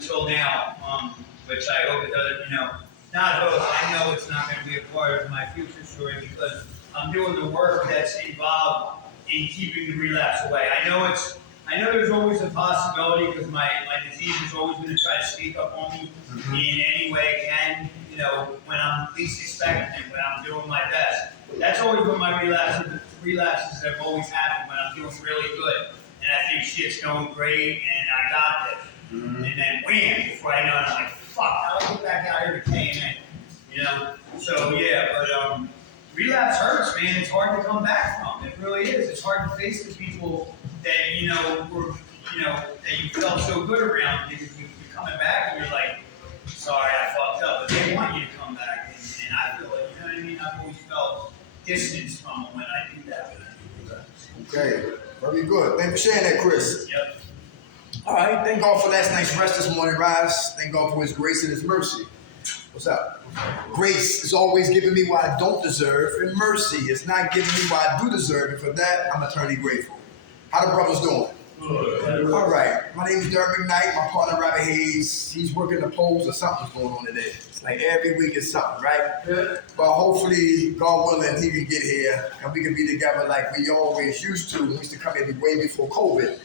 until now, which I hope it doesn't, not hope, I know it's not going to be a part of my future story because I'm doing the work that's involved in keeping the relapse away. I know there's always a possibility because my disease is always going to try to sneak up on me in any way it can, when I'm least expecting it, when I'm doing my best. That's always when my relapses have always happened, when I'm doing really good. And I think shit's going great and I got this. And then wham, before I know it, I'm like, fuck, how do I get back out here to KNA? So yeah, but relapse hurts, man. It's hard to come back from. It really is. It's hard to face the people that that you felt so good around because you're coming back and you're like, sorry, I fucked up. But they want you to come back, and I feel it. You know what I mean? I've always felt distance from them when I do that. Okay, very good. Thank you for sharing that, Chris. Yep. All right, thank God for last night's rest this morning, rise. Thank God for His grace and His mercy. What's up? Grace is always giving me what I don't deserve, and mercy is not giving me what I do deserve, and for that, I'm eternally grateful. How the brothers doing? Good. All right. My name is Derek McKnight. My partner, Robert Hayes. He's working the polls or something's going on today. It's like every week is something, right? Good. But hopefully, God willing, he can get here and we can be together like we always used to. We used to come in way before COVID.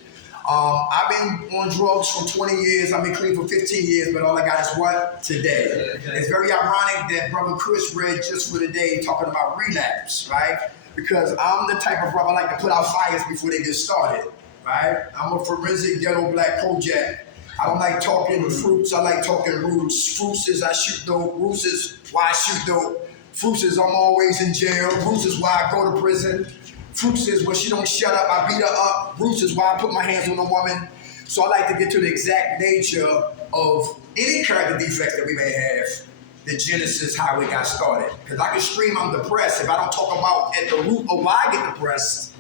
I've been on drugs for 20 years. I've been clean for 15 years, but all I got is what? Today. It's very ironic that Brother Chris read just for today talking about relapse, right? Because I'm the type of brother I like to put out fires before they get started, right? I'm a forensic ghetto black project. I don't like talking fruits. I like talking roots. Fruits is I shoot dope. Roots is why I shoot dope. Fruits is I'm always in jail. Roots is why I go to prison. Fruits is when she don't shut up, I beat her up. Roots is why I put my hands on a woman. So I like to get to the exact nature of any character defects that we may have. The genesis, how it got started. Because I can scream I'm depressed if I don't talk about at the root of why I get depressed.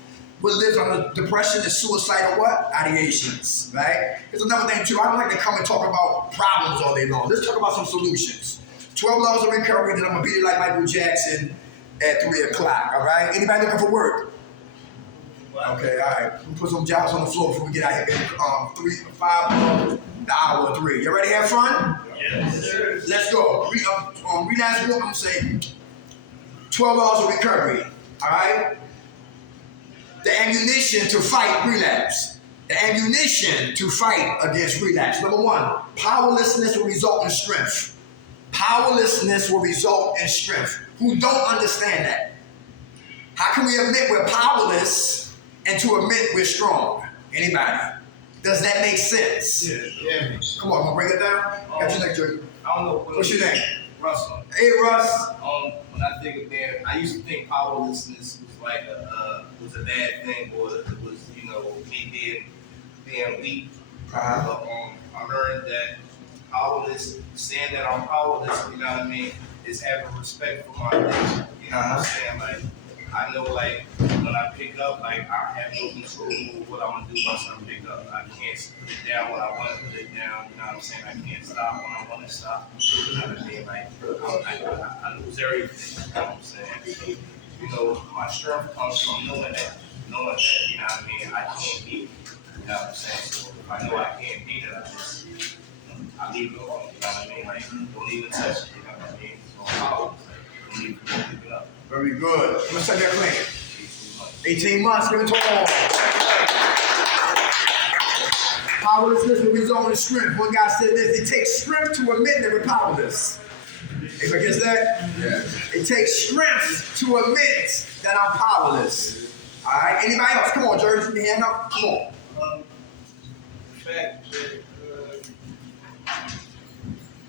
What lives on the depression is suicidal what? Ideations, right? There's another thing too. I don't like to come and talk about problems all day long. Let's talk about some solutions. 12 laws of recovery, then I'm gonna beat it like Michael Jackson at 3 o'clock, all right? Anybody looking for work? Okay, all right. We'll put some jobs on the floor before we get out here. 5 the hour or 3. You ready to have fun? Yes, sir. Let's go. Relapse walk, I'm gonna say 12 laws of recovery. All right? The ammunition to fight relapse. The ammunition to fight against relapse. Number 1, powerlessness will result in strength. Powerlessness will result in strength. Who don't understand that? How can we admit we're powerless and to admit we're strong? Anybody? Does that make sense? Yeah. Come on, I'm gonna break it down. Got your neck, Jordan. I don't know. What's your name? Russell. Hey, Russ. When I think of that, I used to think powerlessness was like was a bad thing, or it was me being weak. But I learned that saying that I'm powerless, you know what I mean, is having respect for my addiction. You know what I'm saying? Like I know, like when I pick up, like I have no control over what I'm gonna do once I pick up. I can't put it down when I want to put it down. You know what I'm saying? I can't stop when I want to stop. You know what I mean? Like I lose everything. You know what I'm saying? So, my strength comes from knowing that. You know what I mean? I can't beat it. You know what I'm saying? So if I know I can't beat it, I leave it alone. You know what I mean? Like don't even touch it. You know what I mean? So power. Don't even pick it up. Very good. What's that plan? 18 months. Give it to all. Powerlessness will result in strength. One guy said this: it takes strength to admit that we're powerless. Anybody gets that? Yeah. It takes strength to admit that I'm powerless. All right. Anybody else? Come on, Jersey. Put your hand up. Come on. The fact that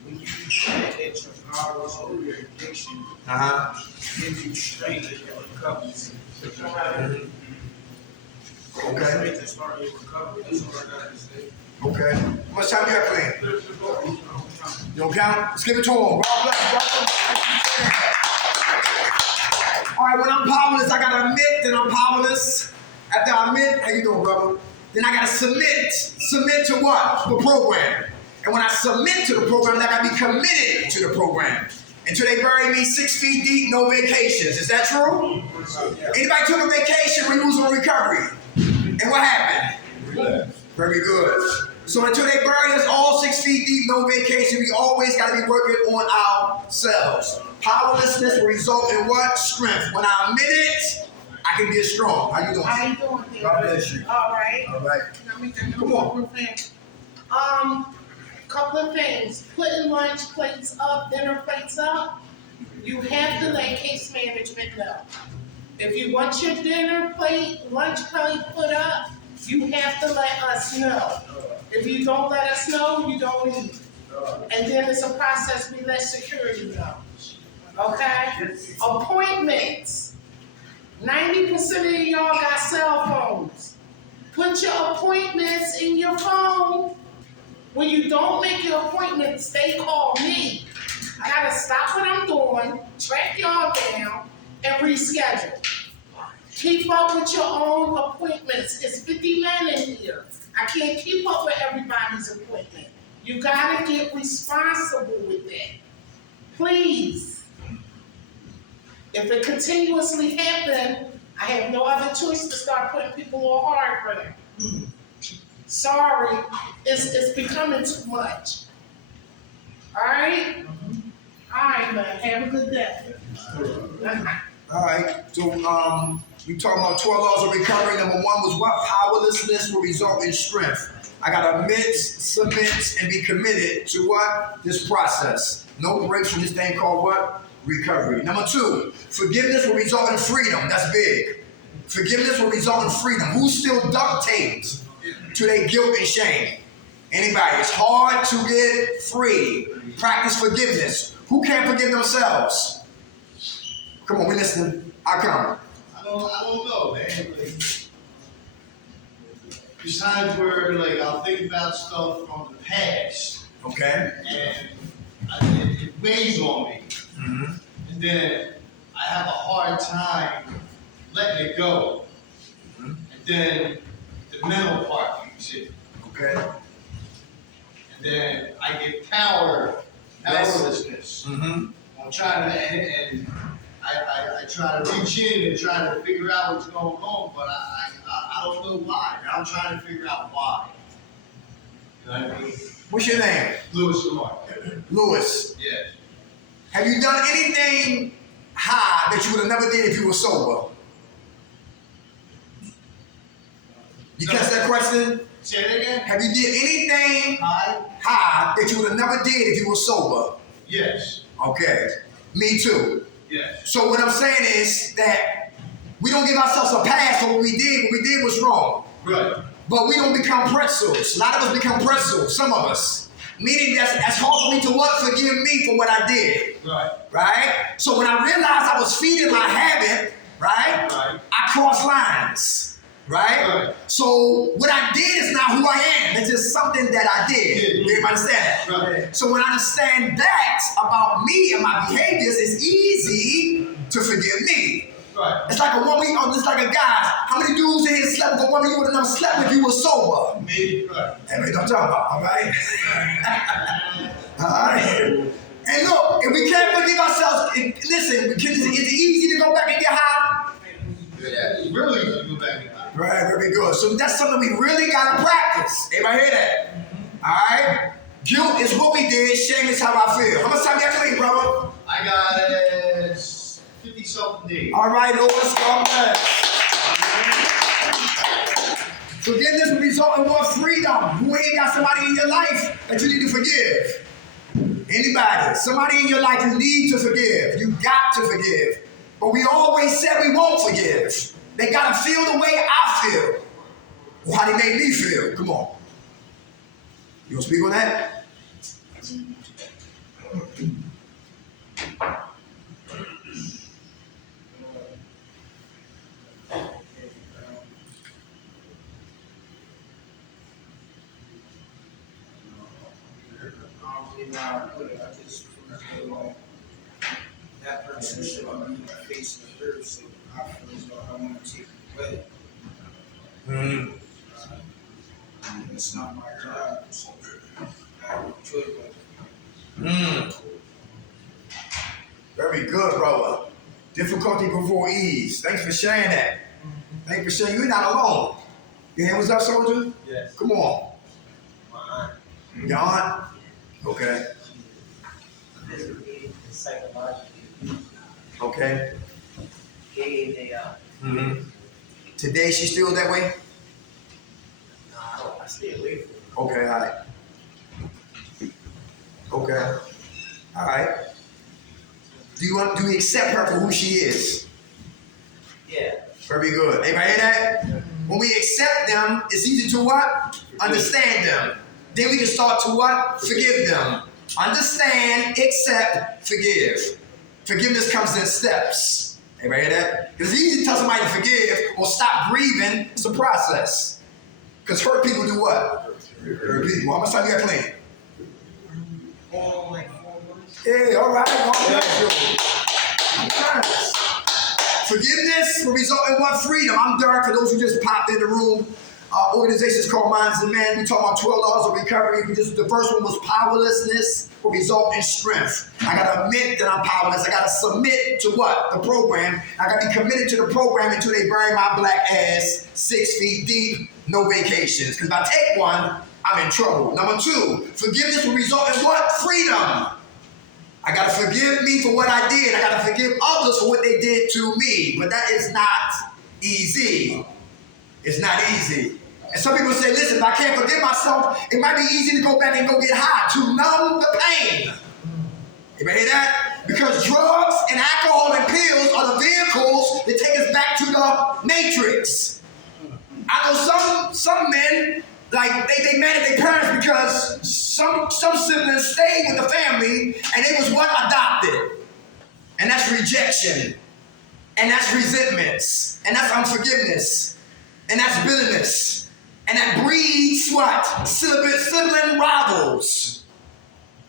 when you that you're powerless over your addiction, gives you strength in your recovery. Okay. Strength to start your recovery. That's what I got to say. Okay. How much time you got playing? You don't count? Let's give it to him. God bless. All right, when I'm powerless, I gotta admit that I'm powerless. After I admit, how you doing, brother? Then I gotta submit. Submit to what? The program. And when I submit to the program, I gotta be committed to the program. Until they bury me 6 feet deep, no vacations. Is that true? Anybody took a vacation when you was on recovery? And what happened? Very good. So until they bury us all 6 feet deep, no vacation, we always got to be working on ourselves. Powerlessness will result in what? Strength. When I admit it, I can get strong. How you doing? How you doing, Theo? God bless you. All right. All right. Let me tell you Come on. real fast. Couple of things. Putting lunch plates up, dinner plates up. You have to let case management know. If you want your dinner plate, lunch plate put up, you have to let us know. If you don't let us know, you don't eat. And then it's a process we let security know. Okay? Appointments. 90% of y'all got cell phones. Put your appointments in your phone. When you don't make your appointments, they call me. I gotta stop what I'm doing, track y'all down, and reschedule. Keep up with your own appointments. It's 50 men in here. I can't keep up with everybody's appointment. You gotta get responsible with that. Please. If it continuously happens, I have no other choice to start putting people on hard ground. Sorry, it's becoming too much. All right? All right, man. Have a good day. All right. So we talking about 12 laws of recovery. Number 1 was what? Powerlessness will result in strength. I gotta admit, submit, and be committed to what? This process. No breaks from this thing called what? Recovery. Number 2, forgiveness will result in freedom. That's big. Forgiveness will result in freedom. Who's still duct taped to their guilt and shame? Anybody? It's hard to get free. Practice forgiveness. Who can't forgive themselves? Come on, we listening. I come. I don't know, man. Like, there's times where, like, I'll think about stuff from the past, Okay. and it weighs on me. Mm-hmm. And then I have a hard time letting it go. Mm-hmm. And then the mental part kicks in. Okay. And then I get powerlessness. Mm-hmm. I'm trying to, and I try to reach in and try to figure out what's going on, but I don't know why. And I'm trying to figure out why. You know what I mean? What's your name? Louis Lamar. Louis. Yes. Have you done anything high that you would have never did if you were sober? You catch that question? Say it again. Have you did anything Hi. high that you would have never did if you were sober? Yes. Okay. Me too. Yes. So what I'm saying is that we don't give ourselves a pass for what we did. What we did was wrong. Right. But we don't become pretzels. A lot of us become pretzels, some of us. Meaning that's hard for me to what? Forgive me for what I did. Right. Right? So when I realized I was feeding my habit, right? Right. I crossed lines. Right? Right. So what I did is not who I am. It's just something that I did. Yeah. You understand that? Right. So when I understand that about me and my behaviors, it's easy to forgive me. Right. It's like a woman, it's like a guy. How many dudes in here slept with a woman you would have never slept with if you were sober? Me. Right. That's what I'm talking about, all right? All right. And look, if we can't forgive ourselves, listen, is it easy to go back and get high? Yeah. It's really easy to go back and back. Right, very good. So that's something we really gotta practice. Everybody hear that? All right? Guilt is what we did, shame is how I feel. How much time you got clean, brother? I got 50-something days. All right, Lewis, God bless. Forgiveness will result in more freedom. Who ain't got somebody in your life that you need to forgive? Anybody? Somebody in your life you need to forgive. You got to forgive. But we always said we won't forgive. They gotta feel the way I feel. Or how they made me feel. Come on. You gonna speak on that? I just feel like that person should be facing the earth, so I feel as though I want to take it away. Mm-hmm. It's not my job, so I have no choice but Very good, brother. Difficulty before ease. Thanks for sharing that. Thanks for sharing. You're not alone. Your hand was up, soldier? Yes. Come on. Your aunt? Okay. Physically and psychologically. Okay. Day in, day out. Mm-hmm. Today she's still that way? No, I stay away from it. Okay, all right. Okay. All right. Do you accept her for who she is? Yeah. Very good. Everybody hear that? When we accept them, it's easy to what? Understand them. Then we can start to what? Forgive them. Understand, accept, forgive. Forgiveness comes in steps. Everybody hear that? It's easy to tell somebody to forgive or stop grieving. It's a process. Because hurt people do what? Hurt people. How much time you got playing? Like 4 months. Yeah, all right. God bless you. I'm honest. Forgiveness will result in what? Freedom. I'm Dirk. For those who just popped in the room, organizations called Minds and Men. We talk about 12 laws of recovery. The first one was powerlessness will result in strength. I got to admit that I'm powerless. I got to submit to what? The program. I got to be committed to the program until they bury my black ass 6 feet deep. No vacations. Because if I take one, I'm in trouble. Number 2, forgiveness will result in what? Freedom. I got to forgive me for what I did. I got to forgive others for what they did to me. But that is not easy. It's not easy. And some people say, listen, if I can't forgive myself, it might be easy to go back and go get high to numb the pain. You hear that? Because drugs and alcohol and pills are the vehicles that take us back to the matrix. I know some men, like they mad at their parents because some siblings stayed with the family and they was what? Adopted. And that's rejection. And that's resentments. And that's unforgiveness. And that's bitterness. And that breeds what? Sibling rivals.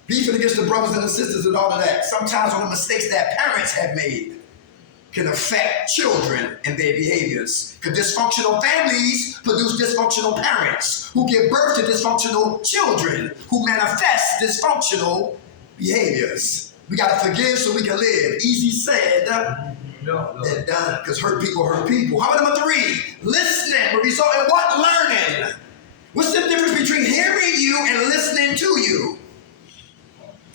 Beefing against the brothers and the sisters and all of that. Sometimes one of the mistakes that parents have made can affect children and their behaviors. Because dysfunctional families produce dysfunctional parents who give birth to dysfunctional children who manifest dysfunctional behaviors. We got to forgive so we can live. Easy said than done. Because hurt people hurt people. How about number 3? Listening will result in what? Learning. What's the difference between hearing you and listening to you?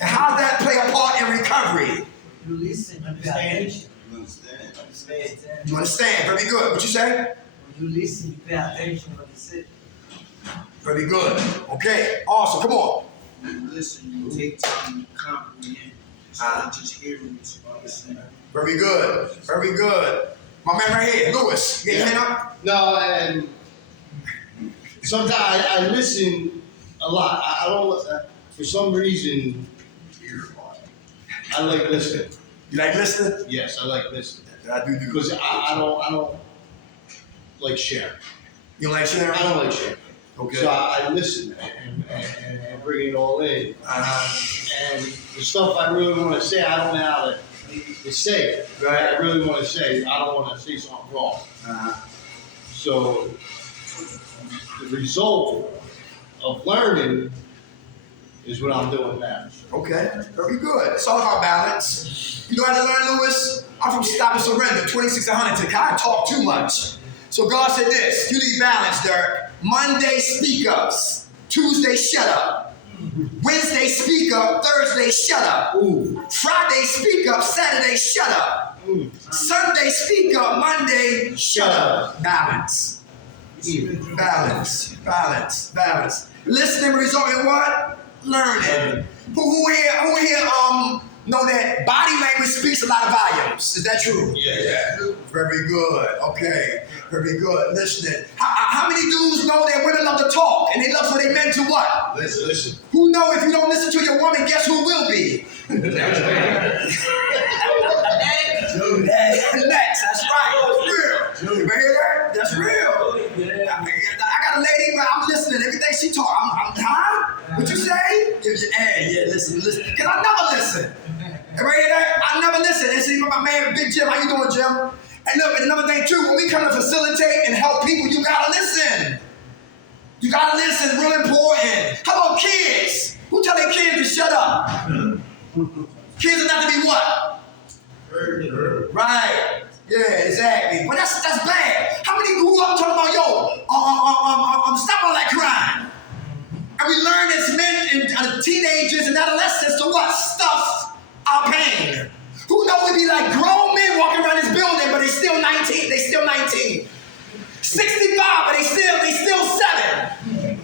And how does that play a part in recovery? You listen, you pay attention. Understand. You understand? Very good. What you say? When you listen, you pay attention what they say. Very good. Okay. Awesome. Come on. You listen, you take time, you comprehend. It's not just hearing, it's understanding. Very good. Very good. My man right here, Lewis. You got your hand up? No, and sometimes I listen a lot. I don't, for some reason, I like listening. You like listening? Yes, I like listening. I do. Because I don't like sharing. You like sharing? I don't like sharing. Okay. So I listen and bring it all in. And the stuff I really want to say, I don't know how to say it. Right. I really want to say, I don't want to say something wrong. So the result of learning is what I'm doing now. Okay. Very good. It's all about balance. You know how to learn, Lewis? I'm from Stop and Surrender, 2600 to I talk too much. So God said this, you need balance, Dirk. Monday, speak ups. Tuesday, shut up. Wednesday, speak up. Thursday, shut up. Friday, speak up. Saturday, shut up. Sunday, speak up. Monday, shut up. Balance. Balance. Balance. Balance. Listening result in what? Learning. Who here know that body language speaks a lot of volumes? Is that true? Yeah. Very good. Okay. Very good. Listening. How many dudes know that women love to talk and they love for their men to what? Listen. Who know if you don't listen to your woman, guess who will be? Next. That's right. That's real. You hear that? That's real. I got a lady, but I'm listening. Everything she talk, I'm huh? What you say? Yeah, listen. Because I never listen. Everybody hear that? I never listen. And see, my man, Big Jim, how you doing, Jim? And look, and another thing too, when we come to facilitate and help people, you gotta listen. You gotta listen, real important. How about kids? Who tell their kids to shut up? Kids are not to be what? Right. Yeah, exactly. But that's bad. How many grew up talking about, yo, stop all that crying? And we learn as men teenagers and adolescents to what? Stuff our pain. Who know we be like grown men walking around this building, but they still 19. They still 19. 65, but they still 7.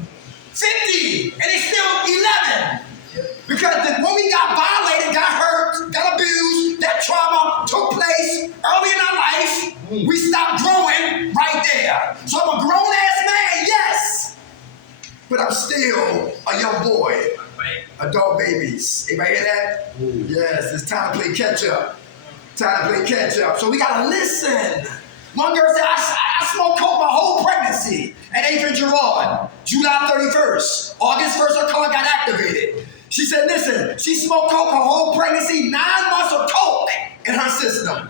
50, and they still 11. Because when we got violated, got hurt, got abused, that trauma took place early in our life, we stopped growing right there. So I'm a grown-ass man, yes, but I'm still a young boy. Adult babies. Anybody hear that? Yes, it's time to play catch-up. Time to play catch-up. So we gotta listen. One girl said, I smoked coke my whole pregnancy at Adrian Gerard, July 31st. August 1st, her car got activated. She said, listen, she smoked coke her whole pregnancy, 9 months of coke in her system.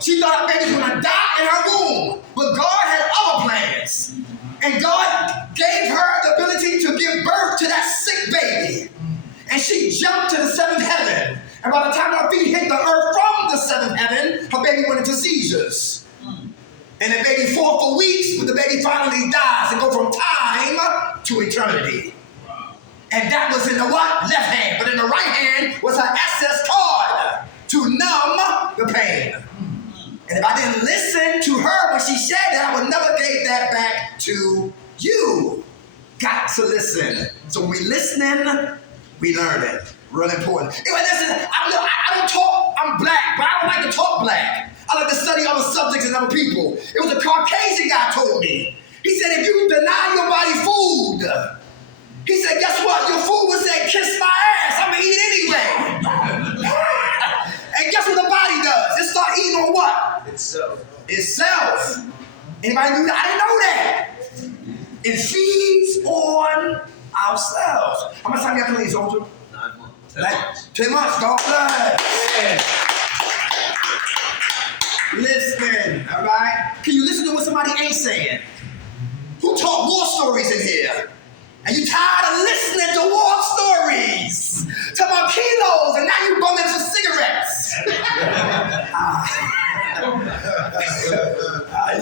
She thought her baby was gonna die in her womb, but God had other plans. And God gave her the ability to give birth to that sick baby. And she jumped to the 7th heaven. And by the time her feet hit the earth from the 7th heaven, her baby went into seizures. And the baby fought for weeks, but the baby finally dies and go from time to eternity. And that was in the what? Left hand. But in the right hand was her access card to numb the pain. And if I didn't listen to her when she said that, I would never give that back to you. Got to listen. So when we listening, we learning. Real important. Anyway, listen, I don't talk, I'm black, but I don't like to talk black. I like to study other subjects and other people. It was a Caucasian guy told me. He said, if you deny your body food, he said, guess what? Your food will say, kiss my ass. I'm going to eat anyway. And guess what the body does? It start eating on what? Itself. Anybody knew that? I didn't know that. It feeds on ourselves. How much time you got to play, soldier? 9 months. 10 months. 10 months, dog. Yeah. Listen, all right? Can you listen to what somebody ain't saying? Who talk war stories in here? And you tired of listening to war stories? Talk about kilos, and now you bumming for cigarettes.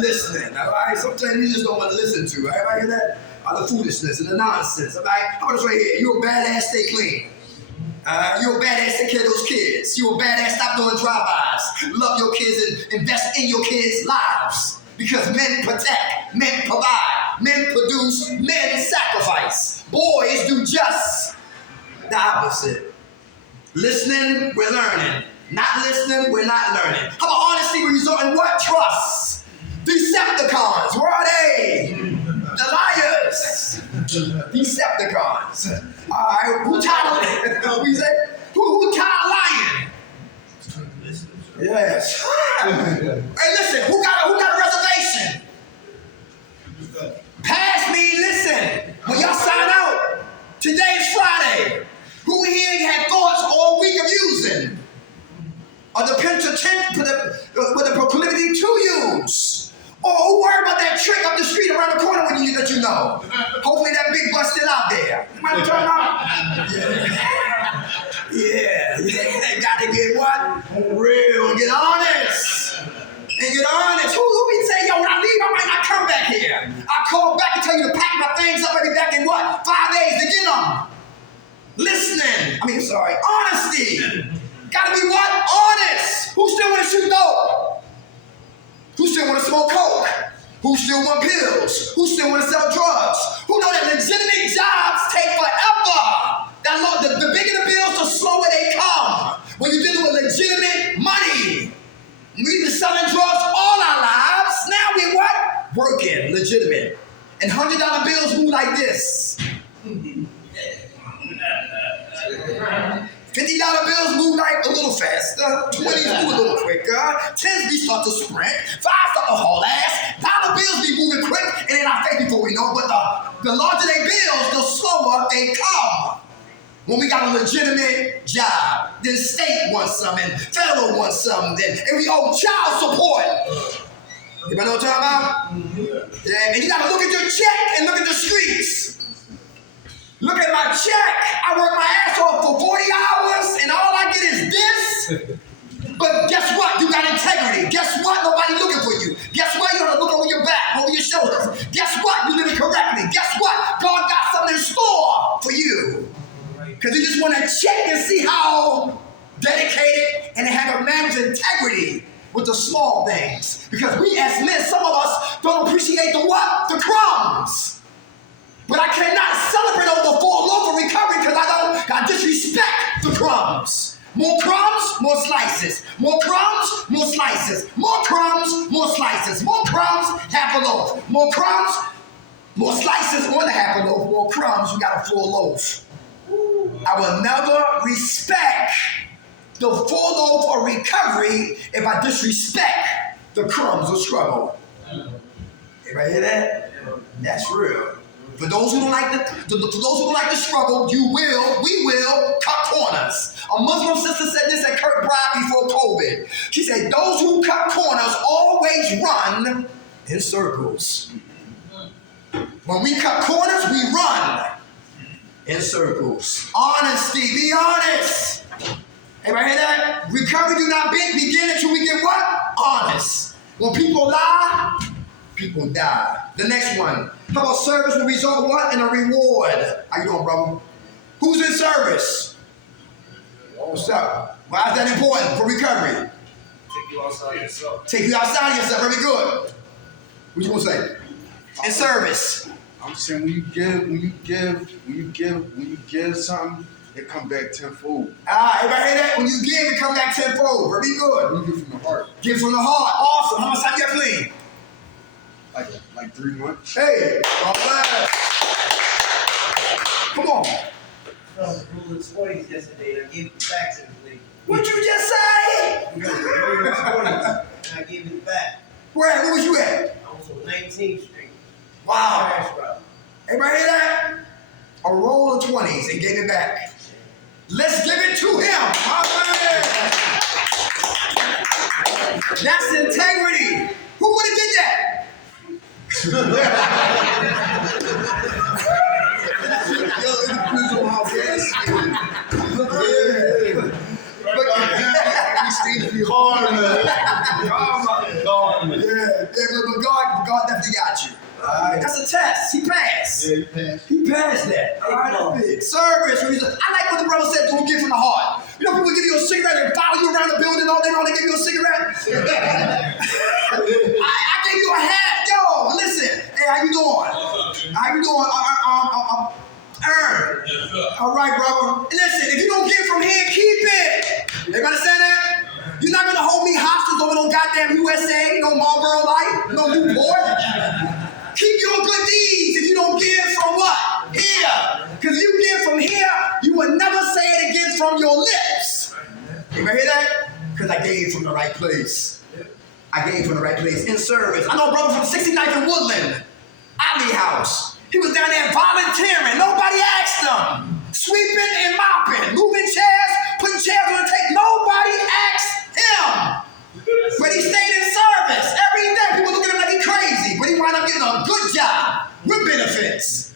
Listening, all right? Sometimes you just don't want to listen to, right? Everybody hear that? All the foolishness and the nonsense, all right? How about this right here? You a badass, stay clean. You a badass, take care of those kids. You a badass, stop doing drive-bys. Love your kids and invest in your kids' lives. Because men protect, men provide, men produce, men sacrifice. Boys do just the opposite. Listening, we're learning. Not listening, we're not learning. How about honesty, we resort in what? Trust. Decepticons, where are they? The liars. Decepticons. All right, who tired of we say? Who tired of lying? Yes. Hey, listen, who got a reservation? Pass me, listen. When y'all sign out, today's Friday. Who here had thoughts all week of using? Or the with the proclivity to use? Or who worried about that trick up the street around the corner when you that you know? Hopefully that big bus still out there. You might turn out? Yeah. Gotta get what? Real. Get honest. And get honest. Who be saying, yo, when I leave, I might not come back here. I call back and tell you to pack my things up. I'll be back in what? 5 days to get them. Honesty. Gotta be what? Honest. Who still wanna shoot dope? Who still wanna smoke coke? Who still want pills? Who still wanna sell drugs? Who know that legitimate jobs take forever? The bigger the bills, the slower they come. When you're dealing with legitimate money. We've been selling drugs all our lives. Now we what? Working, legitimate. And $100 bills move like this. $50 bills move like a little faster. 20s move a little quicker. 10s be start to sprint. 5s start to haul ass. Dollar bills be moving quick, and they're not fake before we know. But the larger they bills, the slower they come. When we got a legitimate job, then state wants something, federal wants something, and we owe child support. Anybody know what I'm talking about? Yeah, and you gotta look at your check and look at the streets. Look at my check. I work my ass off for 40 hours, and all I get is this. But guess what? You got integrity. Guess what? Nobody looking for you. Guess what? You're gonna look over your back, over your shoulders. Guess what? You living correctly. Guess what? God got something in store for you. Because you just want to check and see how dedicated and they have a man's integrity with the small things. Because we as men, some of us don't appreciate the what? The crumbs. But I cannot celebrate over the full loaf of recovery because I disrespect the crumbs. More crumbs, more slices. More crumbs, more slices. More crumbs, more slices. More crumbs, half a loaf. More crumbs, more slices on the half a loaf. More crumbs, you got a full loaf. I will never respect the full loaf of recovery if I disrespect the crumbs of struggle. Everybody hear that? That's real. For those who don't like for those who don't like the struggle, we will cut corners. A Muslim sister said this at Kurt Bride before COVID. She said, those who cut corners always run in circles. When we cut corners, we run in circles. Honesty, be honest. Everybody hear that? Recovery do not begin until we get what? Honest. When people lie, people die. The next one. How about service will result what? In a reward. How you doing, brother? Who's in service? What's up? Why is that important for recovery? Take you outside yourself. Take you outside yourself. Very good. What you gonna say? In service. I'm saying when you give something, it come back tenfold. Everybody hear that? When you give, it come back tenfold. Very good. When you give from the heart, Give from the heart. Awesome. How much time you got clean? like 3 months. Hey, all right. Come on. From the rule of 20s yesterday, I gave it back to the lady. What you just say? We got the rule of 20s, and I gave it back. Where was you at? I was on 19th Street. Wow. Trash route. Everybody hear that? A roll of 20s and gave it back. Let's give it to him. All right. That's integrity. Who would have did that? Yo, it depends on how fast But God definitely got you. That's a test. He passed. Yeah, you passed. He passed that. All right, service. I like what the brother said, don't give from the heart. You know, people give you a cigarette and follow you around the building all day long, they give you a cigarette. I gave you a hat. Yo, listen. Hey, how you doing? How you doing? Ern. All right, brother. Listen, if you don't get from here, keep it. Everybody understand that? You're not gonna hold me hostage over no goddamn USA, no Marlboro Light, no Newport. Keep your good deeds if you don't give from what? Here. Because if you give from here, you will never say it again from your lips. You ever hear that? Because I gave from the right place. I gave from the right place in service. I know a brother from 69th and Woodland, Alley House. He was down there volunteering. Nobody asked him. Sweeping and mopping, moving chairs, putting chairs on the table. Nobody asked him. But he stayed in service every day. People look at him like he's crazy, but he wound up getting a good job with benefits.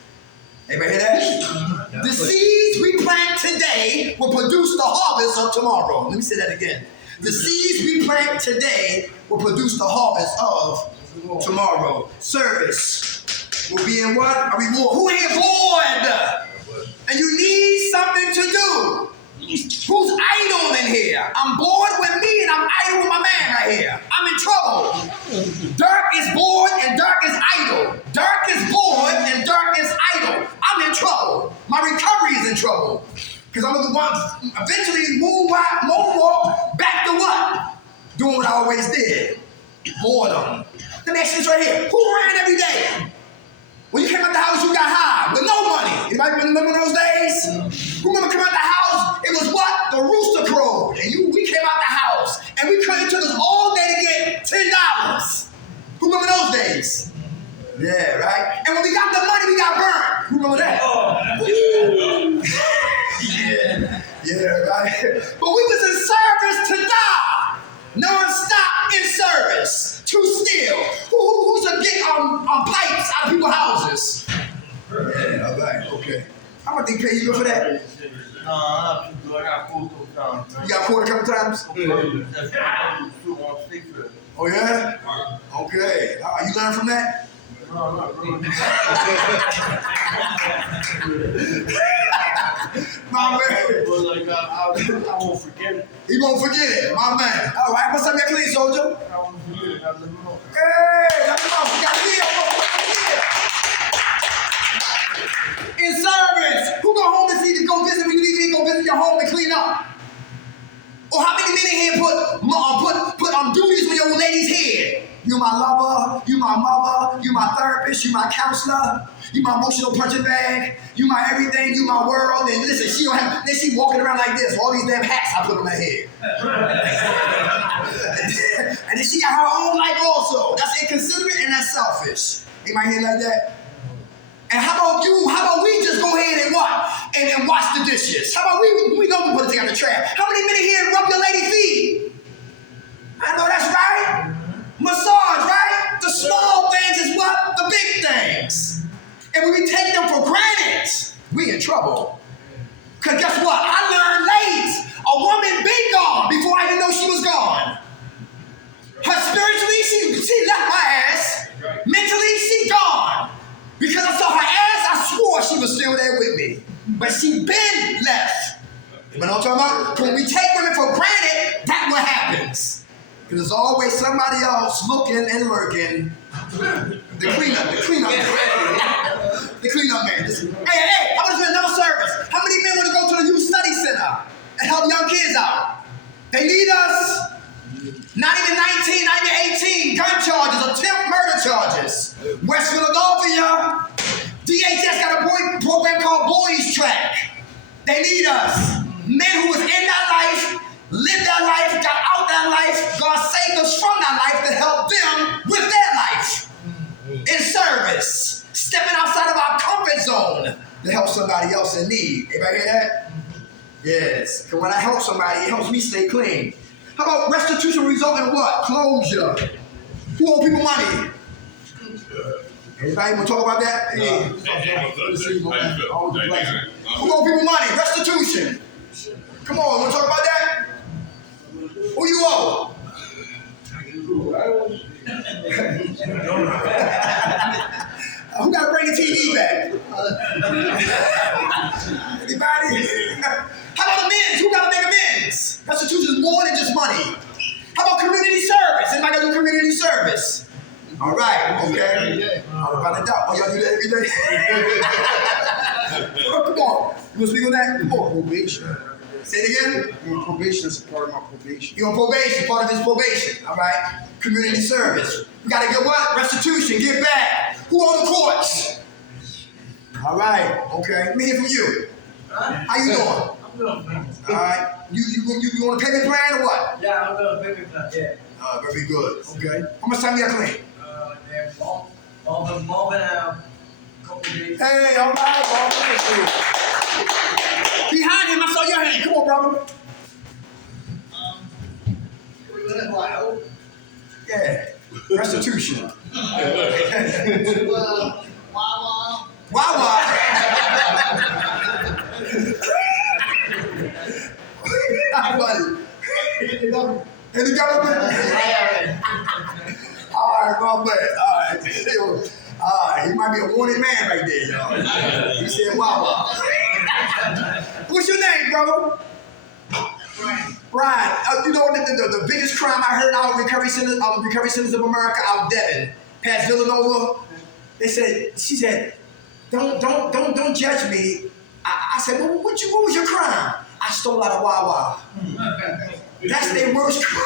Anybody hear that? The seeds we plant today will produce the harvest of tomorrow. Let me say that again. The seeds we plant today will produce the harvest of tomorrow. Service will be in what? A reward. Who ain't bored? And you need something to do. Who's idle in here? I'm bored with me and I'm idle with my man right here. I'm in trouble. Dirk is bored and Dirk is idle. Dirk is bored and Dirk is idle. I'm in trouble. My recovery is in trouble. Because I'm going to eventually moonwalk back to what? Doing what I always did. Boredom. Let me ask you this right here. Who ran every day? When you came out the house, you got high with no money. Anybody remember those days? Who remember coming out the house? It was what? The rooster crowed. And we came out the house. And we couldn't took us all day to get $10. Who remember those days? Yeah, right? And when we got the money, we got burned. Who remember that? Yeah, right? But we was in service to die. Non-stop in service. To steal. Who's a get on pipes out of people's houses? Yeah, all right, okay. How much they pay you for that? No, I'm not too good. I got pulled those times. You got pulled a couple times? Oh yeah? Okay. You learn from that? My man. But like, I won't forget it. He won't forget it, my man. All right, what's up, that clean soldier? I won't forget it. I let him know. Hey, let me know. We got here. In service, who go home and see to go visit when you leave here, go visit your home and clean up? Or how many men in here put duties on your old lady's head? You my lover, you my mother, you my therapist, you my counselor, you my emotional punching bag, you my everything, you my world. And listen, she don't have, then she walking around like this, all these damn hats I put on her head. And then she got her own life also. That's inconsiderate and that's selfish. Anybody hear like that? And how about you? How about we just go ahead and what? And wash the dishes? How about we know we put it together in the trash? How many men in here rub your lady's feet? I know that's right. Massage, right? The small things is what? The big things. And when we take them for granted, we in trouble. Because guess what? I learned late. A woman been gone before I even know she was gone. Her spiritually, she left my ass. Mentally, she gone. Because I saw her ass, I swore she was still there with me. But she been left. You know what I'm talking about? When we take women for granted, that's what happens. Because there's always somebody else looking and lurking. The cleanup man. The cleanup man. Hey, how about this another service? How many men want to go to the youth study center and help young kids out? They need us. Not even 19, not even 18. Gun charges, attempt murder charges. West Philadelphia, DHS got a program called Boys Track. They need us. Men who was in that life, lived that life, got out that life. God saved us from that life to help them with their life. In service. Stepping outside of our comfort zone to help somebody else in need. Anybody hear that? Yes. Because when I help somebody, it helps me stay clean. How about restitution resulting in what? Closure. Who owe people money? Anybody want to talk about that? Hey. Who owe people money? Restitution. Come on, want to talk about that? Who you owe? Who got to bring the TV back? Anybody? How about amends? Who got to make amends? Restitution is more than just money. How about community service? Anybody got to do community service? All right, okay. Without a doubt. Oh, y'all do that every day? Come on. You want to speak on that? Come on. Probation. Say it again. Probation is a part of my probation. You're on probation, part of his probation. All right. Community service. We got to get what? Restitution. Get back. Who on the courts? All right. Okay. Let me hear from you. How you doing? I'm doing fine. All right. You on a payment plan or what? Yeah, I'm doing payment plan, yeah. Very good. Okay. How much time you got clean? There's more than a couple days. Hey, all right. All right. Behind him, I saw your hand. Come on, brother. Yeah. Restitution. Wawa. Buddy. In the government? All right, my man. All right. He might be a wanted man right there, y'all. He said Wawa. What's your name, brother? Brian. You know the biggest crime I heard out of recovery centers of America out Devon, past Villanova. She said, don't judge me. I said, well, what was your crime? I stole out of Wawa. That's their worst crime. I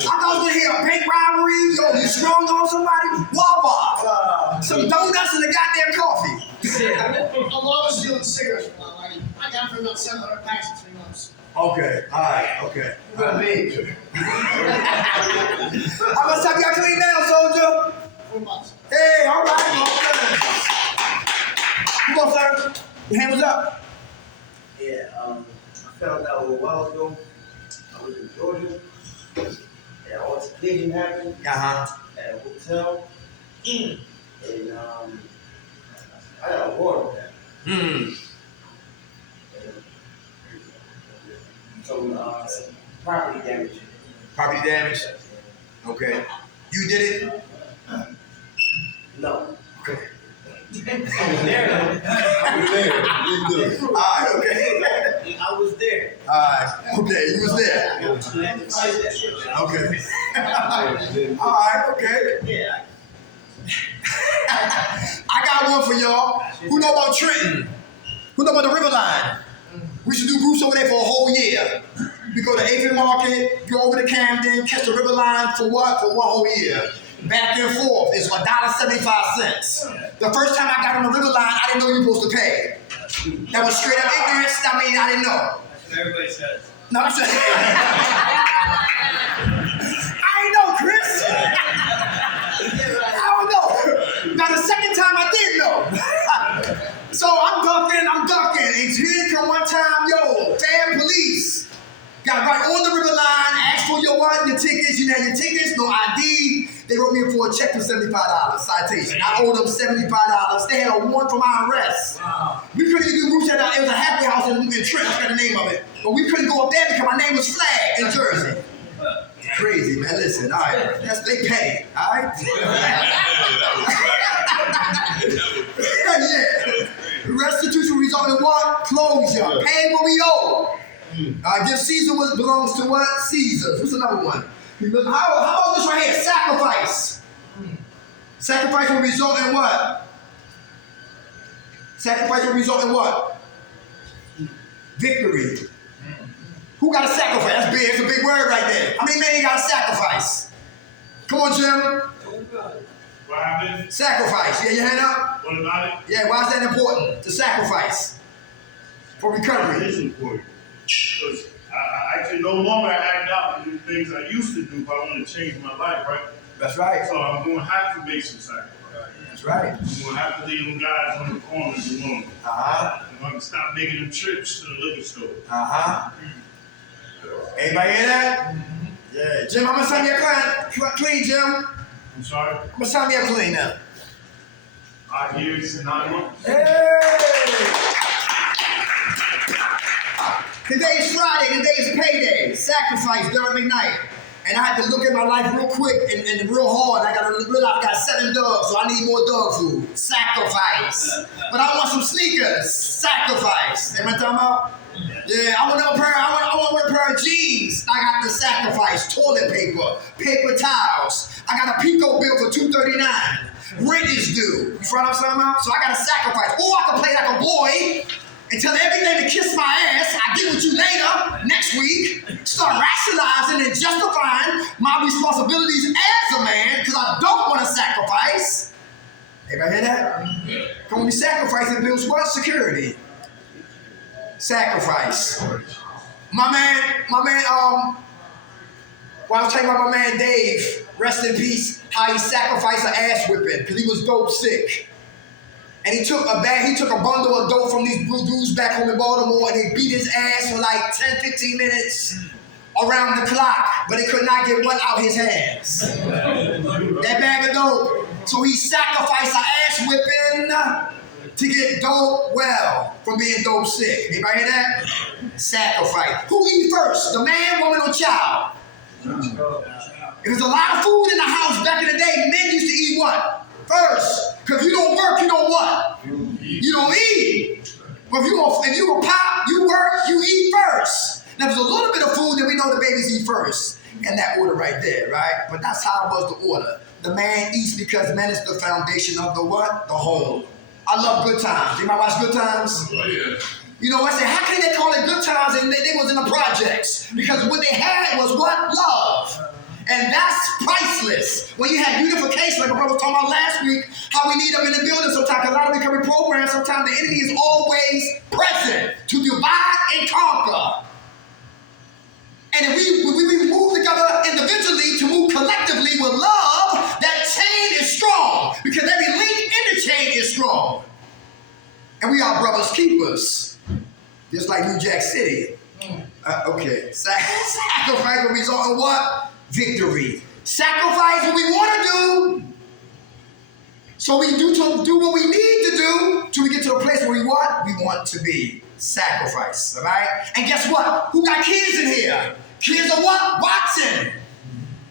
thought I was gonna hear a bank robbery. Yo, you strung on somebody? Wawa. Some donuts and a goddamn coffee. I was stealing cigarettes from my lady. I got for about 700 packs in 3 months. Okay, all right, okay. You're gonna be. How much time you got clean now, soldier? 4 months. Hey, all right, come on, sir. Your hand was up. Yeah, I found out a while ago. I was in Georgia. And an altercation happened Uh-huh. at a hotel. And I got a warrant for that. So, property damage. Property damage? Okay. You did it? No. Okay. I was there though. you do? All right, okay. I was there. All right, okay, you was there. I had to fight that shit. Okay. All right, okay. Yeah. I got one for y'all. Who know about Trenton? Who know about the River Line? We should do groups over there for a whole year. We go to 8th and Market, go over to Camden, catch the River Line for what? For 1 whole year. Back and forth. It's $1.75. The first time I got on the River Line, I didn't know you were supposed to pay. That was straight up ignorance. I mean, I didn't know. That's what everybody says. No, I'm saying. I ain't know, Chris. I don't know. Now the second time I did know. So I'm ducking. And here come one time, damn police. Got right on the River Line, asked for your what? Your tickets. You had your tickets, no ID. They wrote me in for a check for $75 citation. I owed them $75. They had a warrant for my arrest. Wow. We couldn't even do group chat. It was a happy house in Trent. I forgot the name of it. But we couldn't go up there because my name was flagged in Jersey. Crazy, man. Listen, all right. They pay, all right? Yeah. Restitution result in what? Closure. Pay what we owe. Give Caesar what belongs to what? Caesar's. What's another one? How about this right here? Sacrifice. Sacrifice will result in what? Sacrifice will result in what? Victory. Who got a sacrifice? That's big. It's a big word right there. How many men got a sacrifice? Come on, Jim. What happened? Sacrifice. Yeah, your hand up? What about it? Yeah, why is that important? To sacrifice. For recovery. It is important. Because I actually no longer act out to do things I used to do if I want to change my life, right? That's right. So I'm going to have to make some sacrifice. That's right. I'm going to have to leave them guys on the corners alone. Uh-huh. I'm going to stop making them trips to the liquor store. Uh-huh. Anybody hear that? Yeah. Jim, I'm going to sign you up clean, Jim. I'm sorry? I'm going to sign you up clean now. 5 years, 9 months. Hey! Today is Friday. Today is payday. Sacrifice, Derek McKnight. And I had to look at my life real quick and real hard. I got to realize I got 7 dogs, so I need more dog food. Sacrifice. But I want some sneakers. Sacrifice. Am I talking about? Yeah, I want a pair of jeans. I got to sacrifice. Toilet paper, paper towels. I got a Pico bill for $239. Rent is due. You follow what I'm talking about? So I got to sacrifice. Or I can play like a boy and tell everything to kiss my ass. I get with you later, next week. Start rationalizing and justifying my responsibilities as a man because I don't want to sacrifice. Everybody hear that? Come when we sacrifice, it builds what? Security. Sacrifice. My man, well, I was talking about my man Dave, rest in peace, how he sacrificed an ass whipping because he was dope sick. And he took a bundle of dope from these dudes back home in Baltimore and they beat his ass for like 10, 15 minutes around the clock, but they could not get what out his hands. That bag of dope. So he sacrificed an ass whipping to get dope well from being dope sick. Anybody hear that? Sacrifice. Who eat first? The man, woman, or child? If there's a lot of food in the house back in the day, men used to eat what? First. Because if you don't work, you don't what? You don't eat. But if you go pop, you work, you eat first. Now there's a little bit of food that we know the babies eat first. In that order right there, right? But that's how it was the order. The man eats because man is the foundation of the what? The home. I love Good Times. You might watch Good Times? Oh, yeah. You know, I said, how can they call it Good Times and they was in the projects? Because what they had was what? Love. And that's priceless. When you have unification, like my brother was talking about last week, how we need them in the building sometimes. A lot of becoming programs, sometimes the enemy is always present to divide and conquer. And if we move together individually to move collectively with love, that chain is strong. Because every link in the chain is strong. And we are brothers keepers. Just like New Jack City. Okay. Sacrifice will result in what? Victory. Sacrifice what we want to do. So we do what we need to do till we get to the place where we want to be. Sacrifice. All right? And guess what? Who got kids in here? Kids are what? Watching.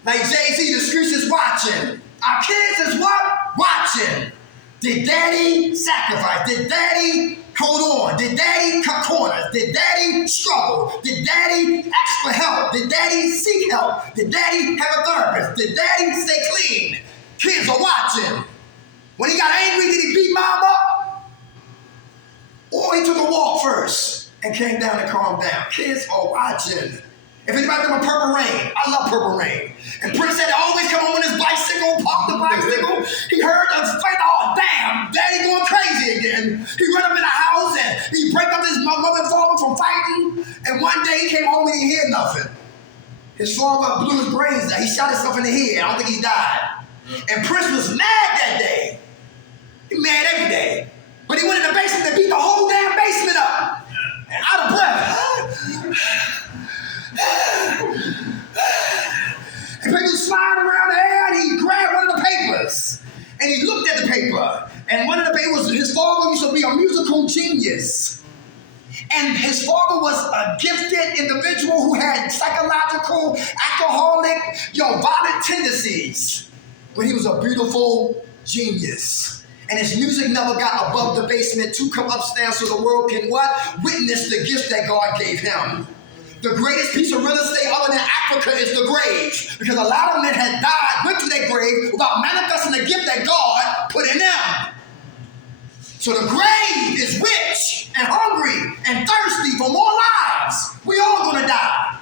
Like Jay-Z, the streets is watching. Our kids is what? Watching. Did daddy sacrifice? Did daddy Hold on. Did daddy cut corners? Did daddy struggle? Did daddy ask for help? Did daddy seek help? Did daddy have a therapist? Did daddy stay clean? Kids are watching. When he got angry, did he beat mom up? Or he took a walk first and came down and calmed down? Kids are watching. If anybody remember Purple Rain, I love Purple Rain. And Prince had to always come home on his bicycle, park the bicycle. He heard the fight, oh damn, daddy going crazy again. He run up in the house and he break up his mother and father from fighting. And one day he came home and he didn't hear nothing. His father blew his brains out. He shot himself in the head. I don't think he died. And Prince was mad that day. He mad every day. But he went in the basement and beat the whole damn basement up. And out of breath. And people sliding around the air, and he grabbed one of the papers. And he looked at the paper. And one of the papers, his father used to be a musical genius. And his father was a gifted individual who had psychological, alcoholic, violent tendencies. But he was a beautiful genius. And his music never got above the basement to come upstairs so the world can what? Witness the gift that God gave him. The greatest piece of real estate other than Africa is the grave. Because a lot of men had died, went to their grave without manifesting the gift that God put in them. So the grave is rich and hungry and thirsty for more lives. We all gonna die.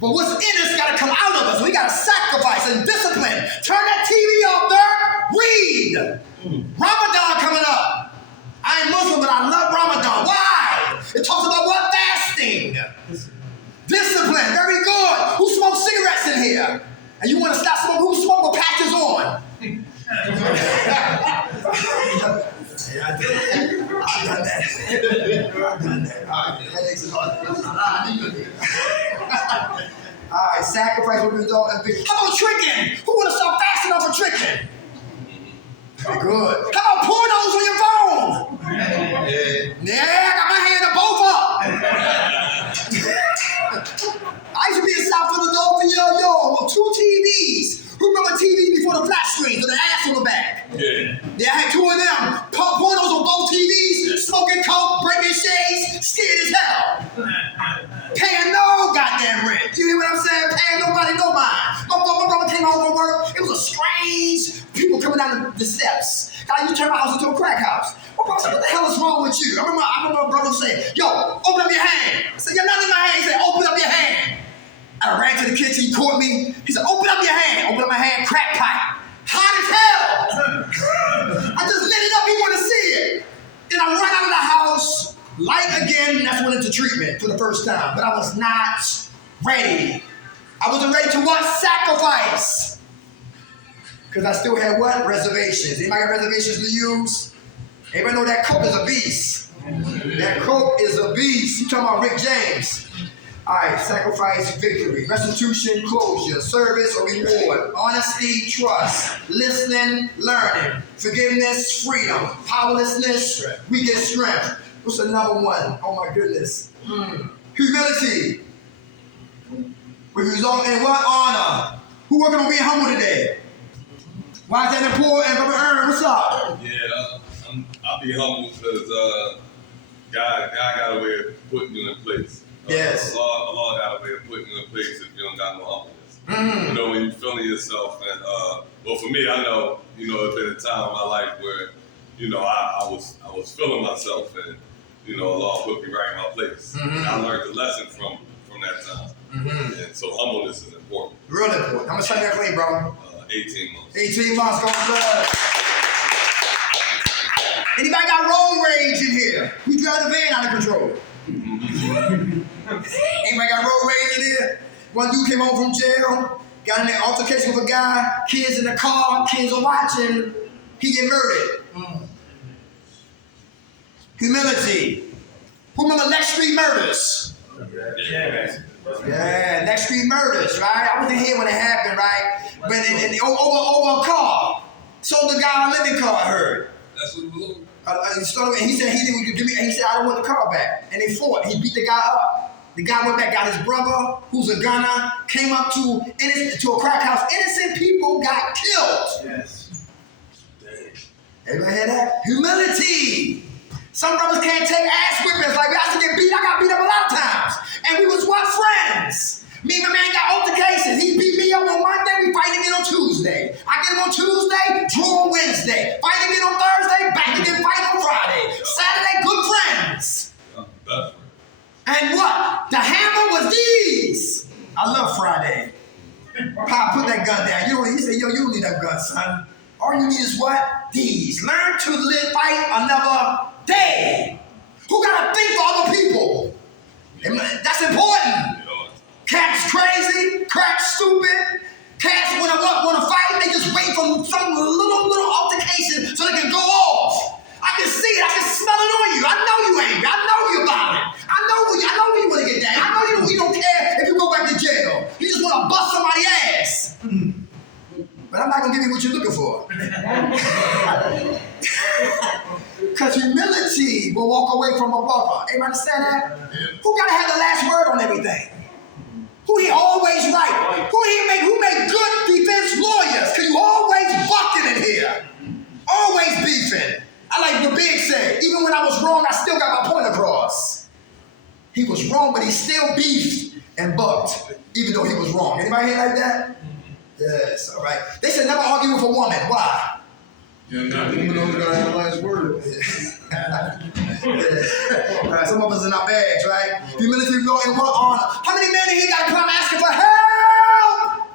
But what's in us gotta come out of us. We gotta sacrifice and discipline. Turn that TV off there. Read. Ramadan coming up. I ain't Muslim, but I love Ramadan. Why? It talks about what? Fasting. Discipline. Very good. Who smokes cigarettes in here? And you want to stop smoking? Who smoke with patches on? Yeah, I did that. I've done that. All right, sacrifice what we don't. How about tricking? Who want to start fasting off of tricking? Very good. How about pornos on your phone? Yeah, I got my hand up both up. I used to be in South Philadelphia, with 2 TVs. Who remember TVs before the flat screens with the ass on the back? Yeah, I had 2 of them. Pornos on both TVs, smoking coke, breaking shades, scared as hell. Paying no goddamn rent. You hear what I'm saying? Paying nobody no mind. My brother came home from work. It was a strange people coming down the steps. God, you turn my house into a crack house. My brother said, what the hell is wrong with you? I remember my brother saying, yo, open up your hand. I said, you're not in my hand. He said, open up your hand. I ran to the kitchen, he caught me. He said, open up your hand. Open up my hand, crack pipe. Hot as hell. I just lit it up, he wanted to see it. Then I run out of the house, light again, and that's went into treatment for the first time. But I was not ready. I wasn't ready to what? Sacrifice. Because I still had what? Reservations. Anybody got reservations to use? Anybody know that Coke is a beast? That Coke is a beast. You talking about Rick James. All right, sacrifice, victory, restitution, closure, service or reward, honesty, trust, listening, learning, forgiveness, freedom, powerlessness, we get strength. What's another one? Oh my goodness. Humility. We result in what? Honor. Who working on being humble today? Why is that important? Brother Aaron, what's up? Yeah, I'll be humble because God got a way of putting you in place. Yes. Allah got a way of putting you in place if you don't got no humbleness. You know, when you're feeling yourself, and well, for me, I know, there's been a time in my life where, I was feeling myself, and Allah put me right in my place. And I learned the lesson from that time. And so humbleness is important. Real important. How much time you got played, bro? 18 months. 18 months, going blood. Anybody got road rage in here? We drive the van out of control. Anybody got road rage in here? One dude came home from jail, got in an altercation with a guy, kids in the car, kids are watching, he get murdered. Humility. Who remember Next Street Murders? Yeah, Next Street Murders, right? I wasn't here when it happened, right? But over a car. Sold the guy a living car, I heard. That's what it was. He said he didn't give me. He said I don't want the car back, and they fought. He beat the guy up. The guy went back, got his brother, who's a gunner, came up to a crack house. Innocent people got killed. Yes. Everybody hear that? Humility. Some brothers can't take ass whippings. Like, I used to get beat. I got beat up a lot of times. And we was what? Friends. Me and my man got altercations. He beat me up on Monday. We fight again on Tuesday. I get him on Tuesday, draw on Wednesday. Fight again on Thursday, back again, fight on Friday. Saturday, good friends. And what? The hammer was these. I love Friday. Pop, put that gun down. You say, yo, you don't need that gun, son. All you need is what? These. Learn to live, fight another day. Who gotta think for other people? That's important. Cats crazy, cracks stupid. Cats wanna fight, they just wait for some little altercation so they can go off. I can see it, I can smell it on you. I know you angry, I know you about it. I know you wanna get down. I know you don't care if you go back to jail. You just wanna bust somebody's ass. But I'm not gonna give you what you're looking for. Because humility will walk away from a brother. Everybody understand that? Who gotta have the last word on everything? Who he always right? Who make good defense lawyers? Cause you always bucking in here. Always beefing. I like what Big said. Even when I was wrong, I still got my point across. He was wrong, but he still beefed and bucked, even though he was wrong. Anybody here like that? Yes, all right. They said never argue with a woman. Why? Women always gotta have the last word. All right, some of us in our bags, right? Humility, will and what honor. How many men in here got to come asking for help?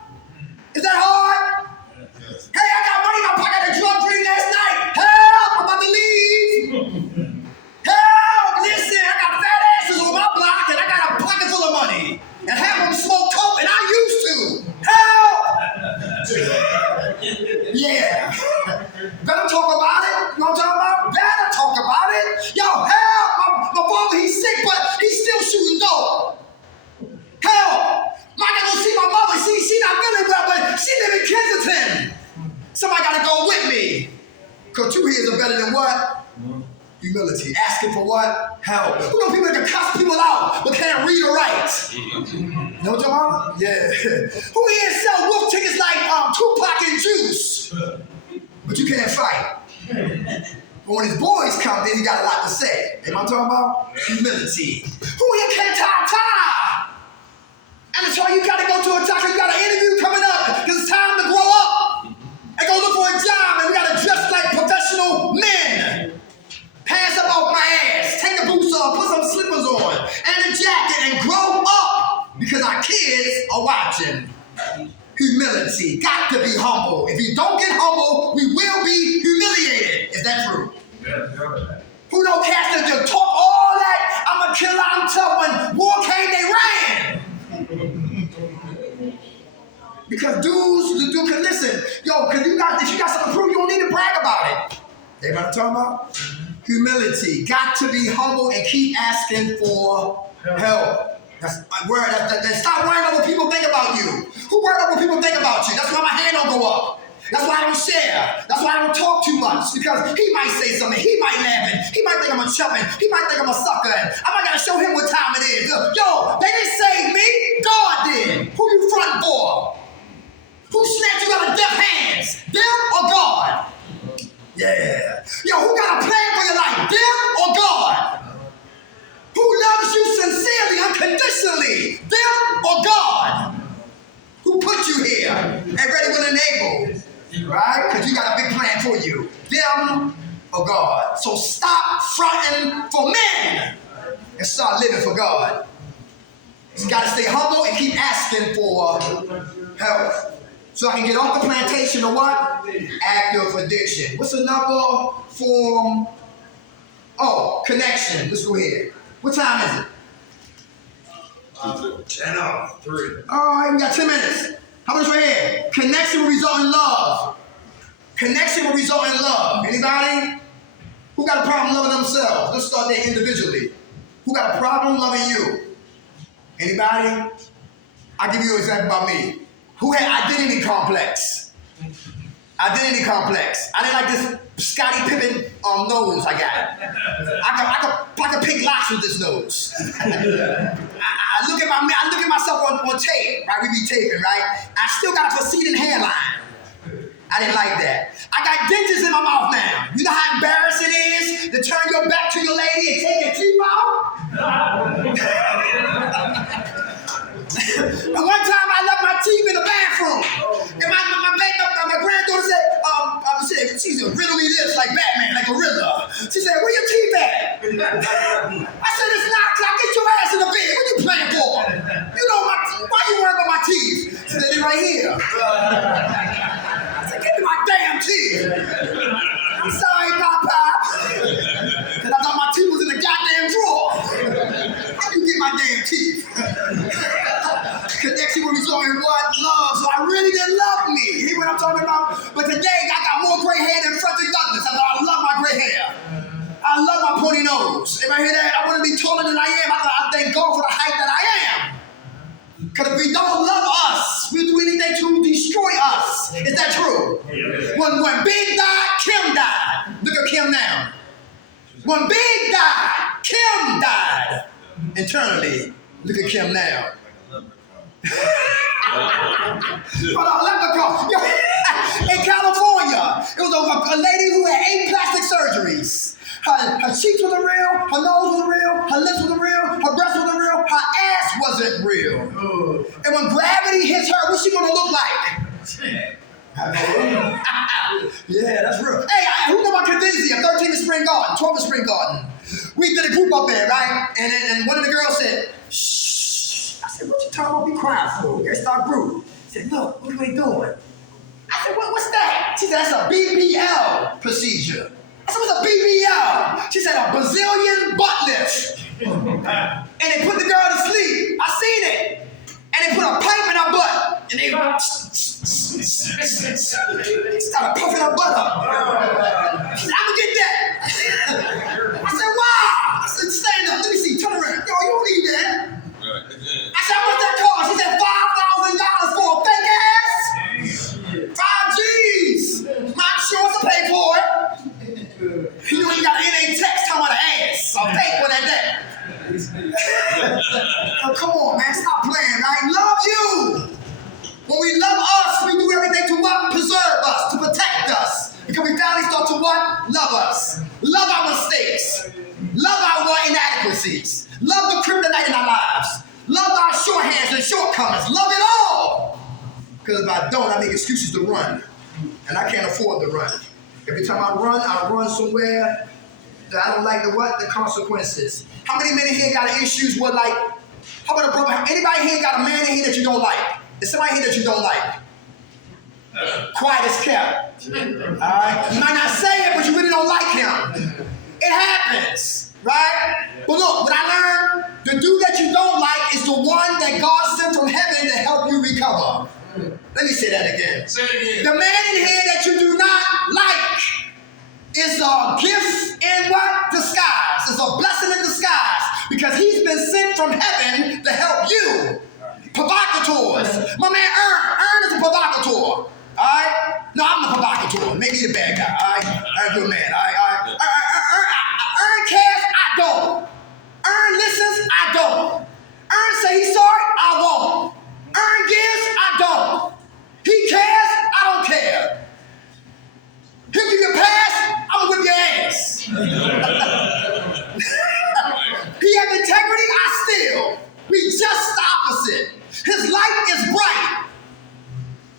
Is that hard? Hey, I got money in my pocket. I had a drug dream last night. Help! I'm about to leave. Help! Listen, I got fat asses on my block and I got a pocket full of money. And half of them smoke coke and I used to. Help! Yeah. Better talk about it. You know what I'm talking about? Better talk about it. Yo, help! My father, he's sick, but he's still shooting dope. Help! I gotta go see my mother. She not feeling well, but she live in Kensington. Somebody gotta go with me. Because 2 years are better than what? Humility. Asking for what? Help. Who know people that can cuss people out but can't read or write? You know what I'm talking about? Yeah. Who here sell wolf tickets like Tupac and Juice? But you can't fight. But when his boys come, then he got a lot to say. You know what I'm talking about? Humility. Who here can't tie? And that's why you gotta go to a doctor, you got an interview coming up, because it's time to grow up and go look for a job, and we gotta dress like professional men. Hands up off my ass, take the boots off, put some slippers on, and a jacket, and grow up, because our kids are watching. Humility, got to be humble. If you don't get humble, we will be humiliated. Is that true? Who don't cast that just talk all that? I'm a killer, I'm tough. When war came, they ran. Because dudes can listen. Yo, if you got something to prove, you don't need to brag about it. They know what I'm talking about? Humility, got to be humble and keep asking for help. That's my word. Stop worrying about what people think about you. Who worry about what people think about you? That's why my hand don't go up. That's why I don't share. That's why I don't talk too much. Because he might say something. He might laugh. He might think I'm a chumping. He might think I'm a sucker. I might gotta show him what time it is. Yo, they didn't save me. God did. Who you fronting for? Who snatched you out of deaf hands? Them or God? Yeah. Yo, who got a plan for your life? Them or God? Who loves you sincerely, unconditionally? Them or God? Who put you here and ready, willing, and able? Right? Because you got a big plan for you. Them or God? So stop fronting for men and start living for God. You got to stay humble and keep asking for help. So I can get off the plantation or what? Active addiction. What's another form? Oh, connection. Let's go ahead. What time is it? 10:03. All right, we got 10 minutes. How much right here? Connection will result in love. Connection will result in love. Anybody? Who got a problem loving themselves? Let's start there individually. Who got a problem loving you? Anybody? I'll give you an example about me. Who had identity complex? Identity complex. I didn't like this Scottie Pippen nose I got. I could pick locks with this nose. I look at myself on tape, right? We be taping, right? I still got a receding hairline. I didn't like that. I got dentures in my mouth now. You know how embarrassing it is to turn your back to your lady and take your teeth out? And one time I left my teeth in the bathroom. And my granddaughter said, she's a riddly this, like Batman, like a Riddler. She said, where your teeth at? I said, it's 9 o'clock, get your ass in the bed. What you playing for? You know, why you worrying about my teeth? She said, they're right here. I said, give me my damn teeth. I'm sorry, Papa. Because I thought my teeth was in the goddamn drawer. How do you get my damn teeth? Connection with me showing what love. So I really didn't love me. You hear what I'm talking about? But today I got more gray hair than Frederick Douglass. I love my gray hair. I love my pointy nose. Everybody hear that? I want to be taller than I am. I thank God for the height that I am. Because if we don't love us, we'll do anything to destroy us. Is that true? Yeah. When Big died, Kim died. Look at Kim now. When Big died, Kim died. Internally, look at Kim now. Hold on, leprechaun. In California, it was a lady who had 8 plastic surgeries. Her cheeks wasn't real, her nose wasn't real, her lips wasn't real, her breast wasn't real, her ass wasn't real. And when gravity hits her, what's she gonna look like? Yeah, that's real. Hey, who know about Convincia? 13th Spring Garden, 12th Spring Garden. We did a group up there, right? And one of the girls said, shh. I said, what you talking about? Be quiet for? We gotta start group. She said, look, what are they doing? I said, what's that? She said, that's a BBL procedure. I said, what's a BBL? She said, a Brazilian butt lift. And they put the girl to sleep. I seen it. And they put a pipe in her butt. And they started puffing her butt up. She said, I'm gonna get that. I said, wow. I said, stand up. Let me see. Turn around. Yo, you don't need that. I said, what's that cost? She said, $5,000 for a fake ass. 5 G's. My insurance will pay for it. You know you got an NA text talking about an ass. A fake one at that. Oh, come on, man. Stop playing, right? Love you. When we love us, we do everything to what? Preserve us, to protect us. Because we finally start to what? Love us. Love our mistakes. Love our inadequacies. Love the kryptonite in our lives. Love our shorthands and shortcomings. Love it all. Because if I don't, I make excuses to run. And I can't afford to run. Every time I run somewhere that I don't like the what? The consequences. How many men in here got issues with like, how about a brother? Anybody here got a man in here that you don't like? Is somebody here that you don't like? Quiet as kept. Alright? You might not say it, but you really don't like him. It happens. Right? But look, what I learned, the dude that you don't like is the one that God sent from heaven to help you recover. Let me say that again. Say it again. The man in here that you do not like is a gift in what? Disguise. It's a blessing in disguise. Because he's been sent from heaven to help you. Provocateurs. My man Ern is a provocateur. Alright? No, I'm the provocateur. Maybe the bad guy. Alright? I'm a good man. Alright? Ern cares, I don't. Ern listens, I don't. Ern say he's sorry, I won't. Ern gives, I don't. He cares, I don't care. He'll give you a pass, I'm gonna whip your ass. He has integrity, I steal. We just the opposite. His light is bright.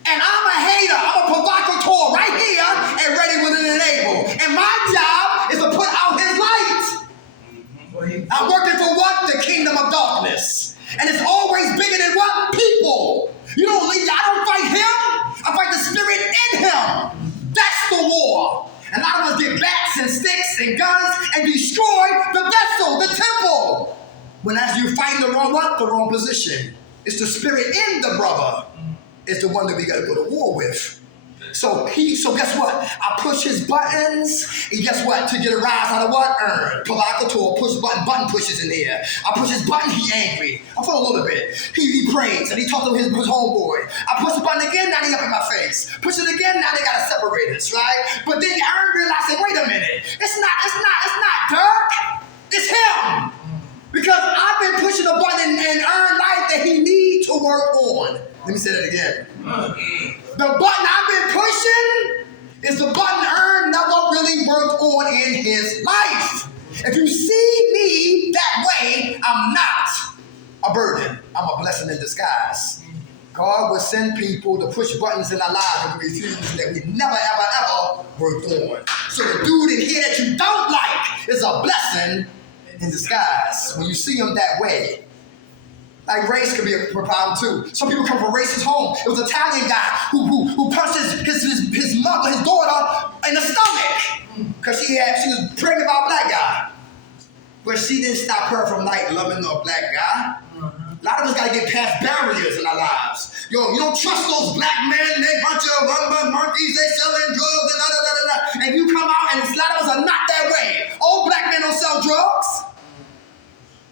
And I'm a hater, I'm a provocateur right here and ready with an enable. And my job is to put out his light. I'm working for what? The kingdom of darkness. And it's always bigger than what? People. You don't leave, I don't fight him. I fight the spirit in him. That's the war. And a lot of us get bats and sticks and guns and destroy the vessel, the temple. When as you fight the wrong what? The wrong position. It's the spirit in the brother. It's the one that we gotta go to war with. So guess what? I push his buttons, and guess what? To get a rise out of what? Provocateur, push button pushes in there. I push his button, he angry. I feel a little bit. He prays, and he talks to his homeboy. I push the button again, now he up in my face. Push it again, now they gotta separate us, right? But then Aaron realized, wait a minute. It's not Dirk. It's him. Because I've been pushing a button and earn life that he needs to work on. Let me say that again. The button I've been pushing is the button Ern never really worked on in his life. If you see me that way, I'm not a burden. I'm a blessing in disguise. God will send people to push buttons in our lives that we refuse, that we never, ever, ever worked on. So the dude in here that you don't like is a blessing in disguise when you see him that way. Like race could be a problem too. Some people come from racist home. It was an Italian guy who punched his mother, his daughter, in the stomach because she was pregnant by a black guy. But she didn't stop her from like loving a black guy. A lot of us gotta get past barriers in our lives. Yo, you don't trust those black men, they bunch of monkeys, they selling drugs and da-da-da-da-da. And you come out and a lot of us are not that way. Old black men don't sell drugs.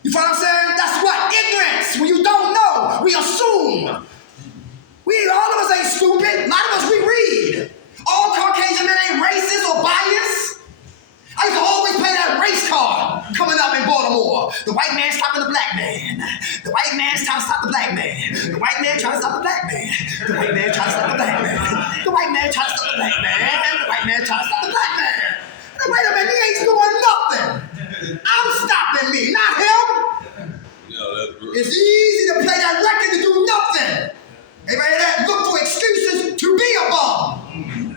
You follow what I'm saying? That's what? Ignorance. When you don't know, we assume. All of us ain't stupid. A lot of us, we read. All Caucasian men ain't racist or biased. I used to always play that race card coming up in Baltimore. The white man stopping the black man. The white man trying to stop the black man. The white man trying to stop the black man. The white man trying to stop the black man. The white man trying to stop the black man. The white man trying to stop the black man. Now, wait a minute, he ain't doing nothing. I'm stopping me, not him. It's easy to play that record and do nothing. Everybody that look for excuses to be a bum.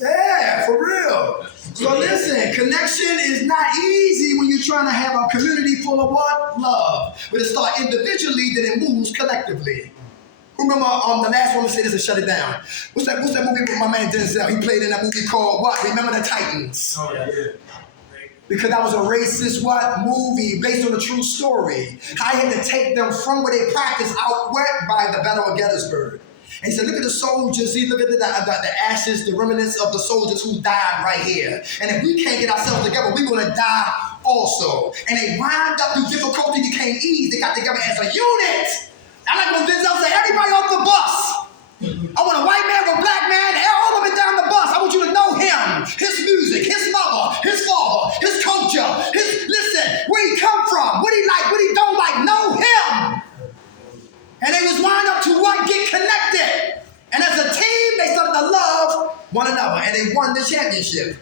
Yeah, for real. So listen, connection is not easy when you're trying to have a community full of what? Love. But it starts individually, then it moves collectively. Remember the last one to say this and shut it down. What's that movie with my man Denzel? He played in that movie called what? Remember the Titans. Oh, yeah. Because that was a racist what? Movie based on a true story. How he had to take them from where they practiced out west by the Battle of Gettysburg. And he said, look at the soldiers, see, look at the ashes, the remnants of the soldiers who died right here. And if we can't get ourselves together, we're going to die also. And they wind up through difficulty became ease. They got together as a unit. I like when Denzel said, everybody off the bus. I want a white man, a black man, all of it down the bus. I want you to know him, his music, his mother, his father, his culture, listen, where he come from, what he like, what he don't like, know him. And they was wind up to what? Get connected. And as a team, they started to love one another. And they won the championship.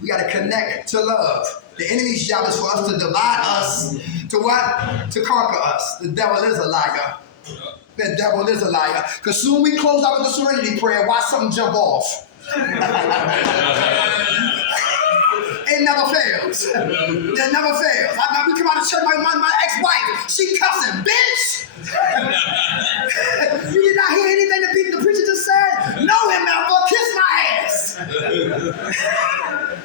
We got to connect to love. The enemy's job is for us to divide us. To what? To conquer us. The devil is a liar. The devil is a liar. Because soon we close out with the serenity prayer, watch something jump off. It never fails. It never fails. We come out of church, my ex-wife, she cussing, bitch. You did not hear anything the preacher just said? No, him now, but kiss my ass.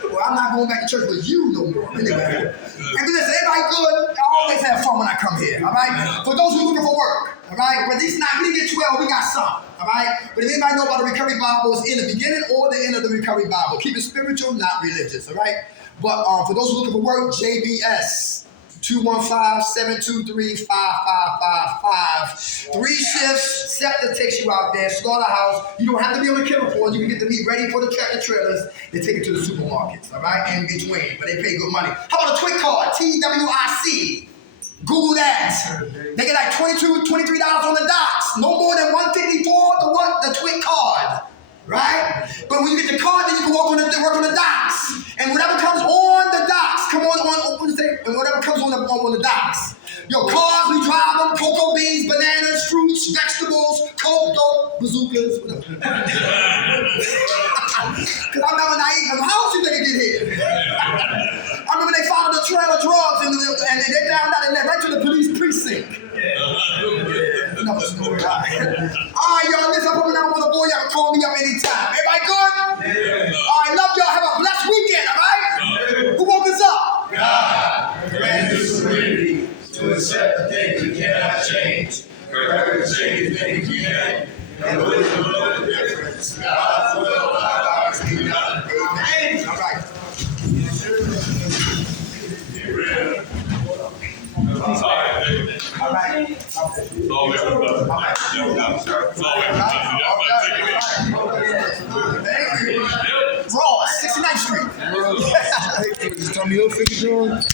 Well, I'm not going back to church with you no more. Anyway. And listen, everybody good? I always have fun when I come here, all right? For those who are looking for work, all right? But these not, we didn't get 12, we got some, all right? But if anybody know about the Recovery Bible, it's in the beginning or the end of the Recovery Bible. Keep it spiritual, not religious, all right? But for those who are looking for work, JBS. 215-723-5555. 3 shifts. SEPTA takes you out there. Slaughterhouse. You don't have to be on the chemical. You can get the meat ready for the tractor trailers. They take it to the supermarkets. All right, in between, but they pay good money. How about a TWIC card? TWIC. Google that. They get like $22, $23 on the docks. No more than $154. The TWIC card. Right? But when you get the card, then you can work on the docks. And whatever comes on the docks, whatever comes on the docks. Your cars, we drive them, cocoa beans, bananas, fruits, vegetables, coke, dope, bazookas, whatever. Because I'm never naive. How else you think it get here? I remember they found the trail of drugs and they found out and led right to the police precinct. Another story. All right, y'all, listen, I'm coming out with a boy. Y'all can call me up anytime. Everybody good? Yeah. All right, love y'all. Have a blessed weekend, all right? Who woke us up? God. Grant us serenity to accept the things we cannot change. Forever change the things we can. And wisdom to know the difference. God's will, not ours, be done. Amen. All right. All right. Raw, 69th Street. Just tell me your figure, John.